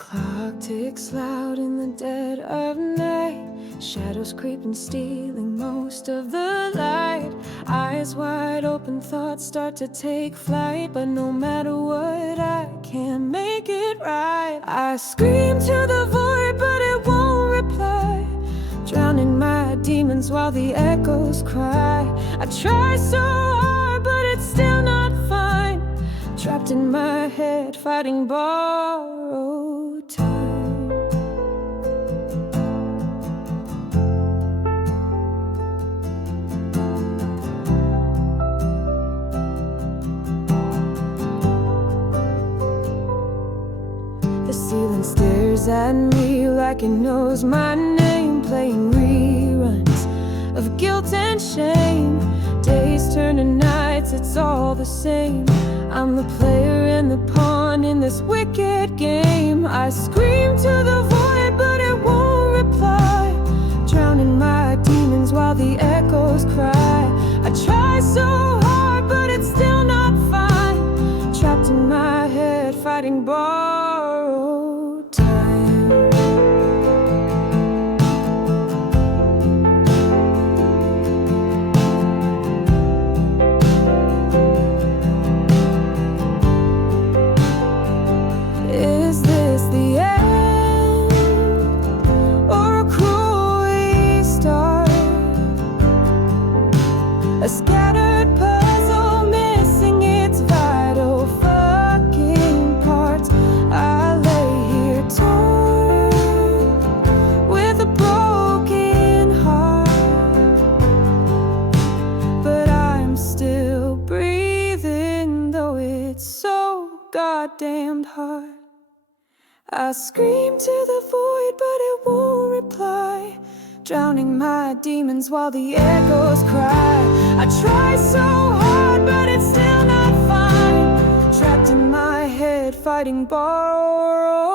Clock ticks loud in the dead of night. Shadows creeping, stealing most of the light. Eyes wide open, thoughts start to take flight. But no matter what, I can't make it right. I scream to the void, but it won't reply. Drowning my demons while the echoes cry. I try so hard, but it's still not fine. Trapped in my head, fighting borrowed time. The ceiling stares at me like it knows my name, playing reruns of guilt and shame. Days turn to nights, it's all the same. I'm the player and the pawn in this wicked game. I scream to the void, but it won't reply. Drowning my demons while the echoes cry. I try so hard, but it's still not fine. Trapped in my head, fighting borrowed time. Is this the end, or a cruel restart? A scattered puzzle missing its vital fucking parts. I lay here torn with a broken heart, but I'm still breathing, though it's so goddamn hard. I scream to the void, but it won't reply. Drowning my demons while the echoes cry. I try so hard, but it's still not fine. Trapped in my head, fighting borrowed